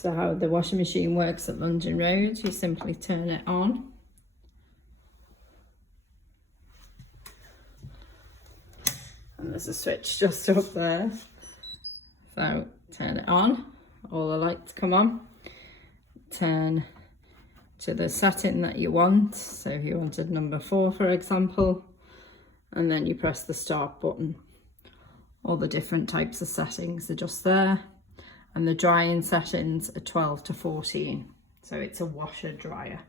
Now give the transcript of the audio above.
So how the washing machine works at London Road, you simply turn it on. And there's a switch just up there. So turn it on, all the lights come on. Turn to the setting that you want. So if you wanted number 4, for example, and then you press the start button. All the different types of settings are just there. And the drying settings are 12 to 14. So it's a washer dryer.